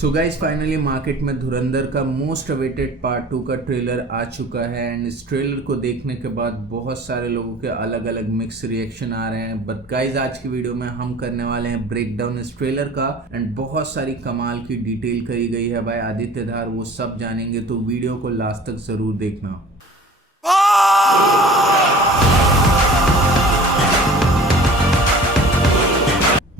So guys finally market में धुरंधर का most awaited part 2 का ट्रेलर आ चुका है एंड इस ट्रेलर को देखने के बाद बहुत सारे लोगों के अलग अलग मिक्स रिएक्शन आ रहे हैं। बट गाइस आज की वीडियो में हम करने वाले हैं ब्रेक डाउन इस ट्रेलर का एंड बहुत सारी कमाल की डिटेल करी गई है भाई आदित्य धार, वो सब जानेंगे, तो वीडियो को लास्ट तक जरूर देखना।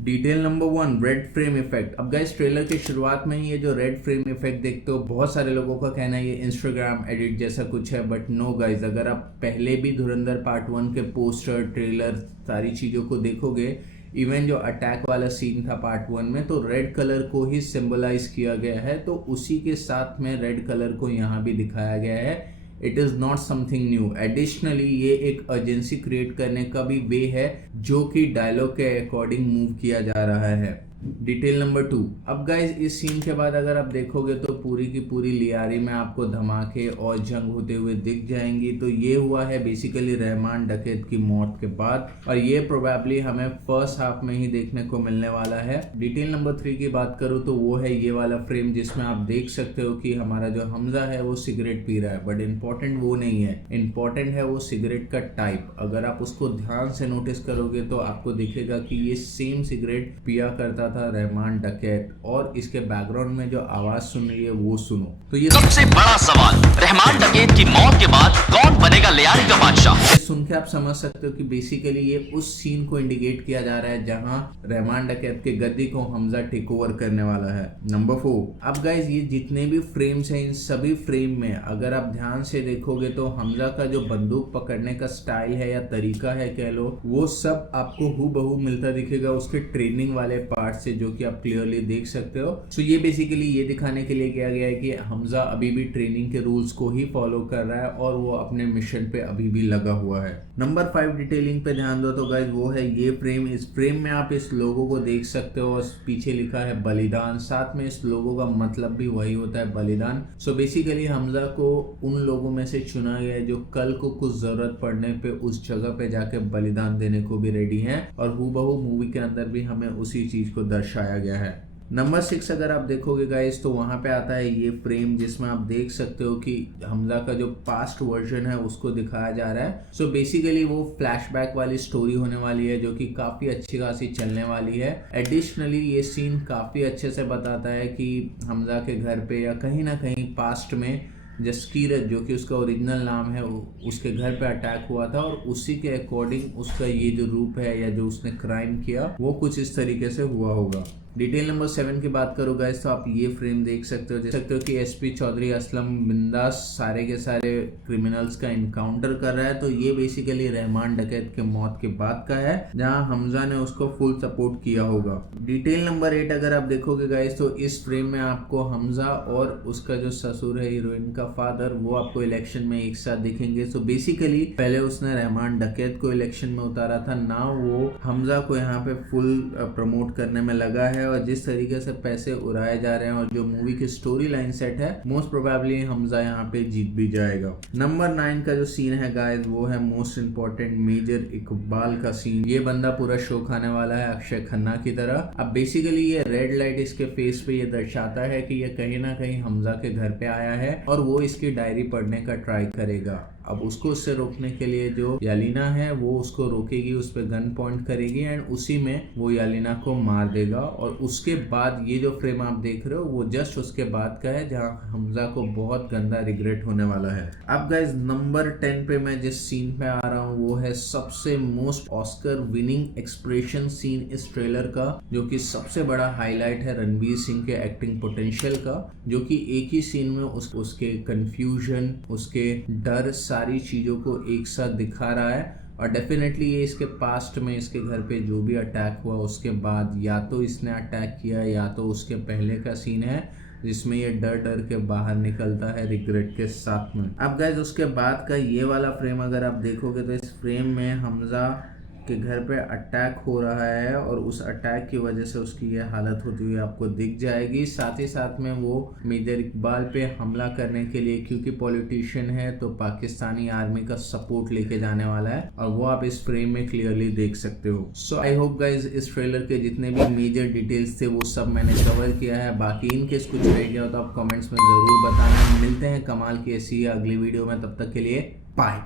Detail number 1, red frame effect. अब गाइस ट्रेलर के शुरुआत में ही ये जो रेड फ्रेम इफेक्ट देखते हो, बहुत सारे लोगों का कहना है ये इंस्टाग्राम एडिट जैसा कुछ है, बट नो गाइस, अगर आप पहले भी धुरंधर पार्ट 1 के पोस्टर, ट्रेलर, सारी चीजों को देखोगे, इवन जो अटैक वाला सीन था पार्ट 1 में, तो रेड कलर को ही सिंबलाइज किया गया है, तो उसी के साथ में रेड कलर को यहाँ भी दिखाया गया है। It is not something new. Additionally ये एक अर्जेंसी क्रिएट करने का भी वे है जो कि डायलॉग के अकॉर्डिंग मूव किया जा रहा है। डिटेल नंबर 2, अब गाइज इस सीन के बाद अगर आप देखोगे तो पूरी की पूरी लियारी में आपको धमाके और जंग होते हुए दिख जाएंगी। तो ये हुआ है बेसिकली रहमान डकैत की मौत के बाद, और ये प्रोबेबली हमें फर्स्ट हाफ में ही देखने को मिलने वाला है। डिटेल नंबर 3 की बात करूँ तो वो है ये वाला फ्रेम जिसमें आप देख सकते हो कि हमारा जो हमजा है वो सिगरेट पी रहा है, बट इम्पोर्टेंट वो नहीं है, इम्पोर्टेंट है वो सिगरेट का टाइप। अगर आप उसको ध्यान से नोटिस करोगे तो आपको दिखेगा कि ये सेम सिगरेट पिया करता था रहमान डकैत, और इसके बैकग्राउंड में जो आवाज सुन रही है वो सुनो। तो ये सबसे बड़ा सवाल, रहमान डकैत की मौत के बाद कौन बनेगा लियारी का बादशाह? सुन के आप समझ सकते हो कि बेसिकली ये उस सीन को इंडिकेट किया जा रहा है जहां रहमान डकैत के गद्दी को हमजा टेक ओवर करने वाला है। नंबर 4, अब गाइज ये जितने भी फ्रेम्स हैं, इन सभी फ्रेम में अगर आप ध्यान से देखोगे तो हमजा का जो बंदूक पकड़ने का स्टाइल है या तरीका है कह लो, वो सब आपको हूबहू मिलता दिखेगा उसके ट्रेनिंग वाले पार्ट से, जो कि आप क्लियरली देख सकते हो। सो ये बेसिकली ये दिखाने के लिए किया गया है कि हमजा अभी भी ट्रेनिंग के रूल्स को ही फॉलो कर रहा है और वो अपने मिशन पे अभी भी लगा हुआ है। नंबर 5 डिटेलिंग पे ध्यान दो तो गाइज वो है ये फ्रेम। इस फ्रेम में आप इस लोगो को देख सकते हो और पीछे लिखा है बलिदान, साथ में इस लोगो का मतलब भी वही होता है, बलिदान। सो बेसिकली हमजा को उन लोगों में से चुना गया है जो कल को कुछ जरूरत पड़ने पे उस जगह पे जाके बलिदान देने को भी रेडी हैं, और हूबहू मूवी के अंदर भी हमें उसी चीज को दर्शाया गया है। नंबर 6 अगर आप देखोगे गाइस तो वहां पे आता है ये फ्रेम जिसमें आप देख सकते हो कि हमजा का जो पास्ट वर्जन है उसको दिखाया जा रहा है। सो बेसिकली वो फ्लैशबैक वाली स्टोरी होने वाली है जो कि काफी अच्छी खासी चलने वाली है। एडिशनली ये सीन काफी अच्छे से बताता है कि हमजा के घर पे या कहीं ना कहीं पास्ट में जसकीरत, जो कि उसका ओरिजिनल नाम है, उसके घर पे अटैक हुआ था, और उसी के अकॉर्डिंग उसका ये जो रूप है या जो उसने क्राइम किया वो कुछ इस तरीके से हुआ होगा। डिटेल नंबर 7 की बात करो गाइस तो आप ये फ्रेम देख सकते हो कि एसपी चौधरी असलम बिंदास सारे के सारे क्रिमिनल्स का इनकाउंटर कर रहा है। तो ये बेसिकली रहमान डकैत के मौत के बाद का है जहां हमजा ने उसको फुल सपोर्ट किया होगा। डिटेल नंबर 8 अगर आप देखोगे गाइस तो इस फ्रेम में आपको हमजा और उसका जो ससुर है हीरोइन का फादर, वो आपको इलेक्शन में एक साथ दिखेंगे। सो बेसिकली पहले उसने रहमान डकैत को इलेक्शन में उतारा था, ना वो हमजा को यहाँ पे फुल प्रमोट करने में लगा है, और जिस तरीके से पैसे उड़ाए जा रहे हैं और जो मूवी की स्टोरी लाइन सेट है, मोस्ट प्रोबेबली हमजा यहाँ पे जीत भी जाएगा। नंबर 9 का जो सीन है गाइस वो है मोस्ट इंपॉर्टेंट, मेजर इकबाल का सीन। ये बंदा पूरा शो खाने वाला है अक्षय खन्ना की तरह। अब बेसिकली ये रेड लाइट इसके फेस पे ये दर्शाता है कि ये कहीं ना कहीं हमजा के घर पे आया है और वो इसकी डायरी पढ़ने का ट्राई करेगा। अब उसको उससे रोकने के लिए जो यालीना है वो उसको रोकेगी, उस पर गन पॉइंट करेगी एंड उसी में वो यालीना को मार देगा। और उसके बाद ये जो फ्रेम आप देख रहे हो वो जस्ट उसके बाद का है जहां हमजा को बहुत गंदा रिग्रेट होने वाला है। अब गाइस नंबर 10 पे मैं जिस सीन पे आ रहा हूँ वो है सबसे most Oscar winning expression scene इस ट्रेलर का, जो कि सबसे बड़ा हाईलाइट है रणवीर सिंह के एक्टिंग पोटेंशियल का, जो कि एक ही सीन में उसके कंफ्यूजन, उसके डर, सारी चीजों को एक साथ दिखा रहा है। और डेफिनेटली ये इसके पास्ट में इसके घर पे जो भी अटैक हुआ उसके बाद या तो इसने अटैक किया या तो उसके पहले का सीन है जिसमें ये डर डर के बाहर निकलता है रिग्रेट के साथ में। अब गाइस उसके बाद का ये वाला फ्रेम अगर आप देखोगे तो इस फ्रेम में हमजा के घर पे अटैक हो रहा है और उस अटैक की वजह से उसकी ये हालत होती हुई आपको दिख जाएगी। साथ ही साथ में वो मेजर इकबाल पे हमला करने के लिए, क्योंकि पॉलिटिशियन है तो पाकिस्तानी आर्मी का सपोर्ट लेके जाने वाला है और वो आप इस फ्रेम में क्लियरली देख सकते हो। सो आई होप गाइज इस ट्रेलर के जितने भी मेजर डिटेल्स थे वो सब मैंने कवर किया है। बाकी इनकेस कुछ रह गया हो तो आप कमेंट्स में ज़रूर बताना। मिलते हैं कमाल की ऐसी अगली वीडियो में, तब तक के लिए बाय।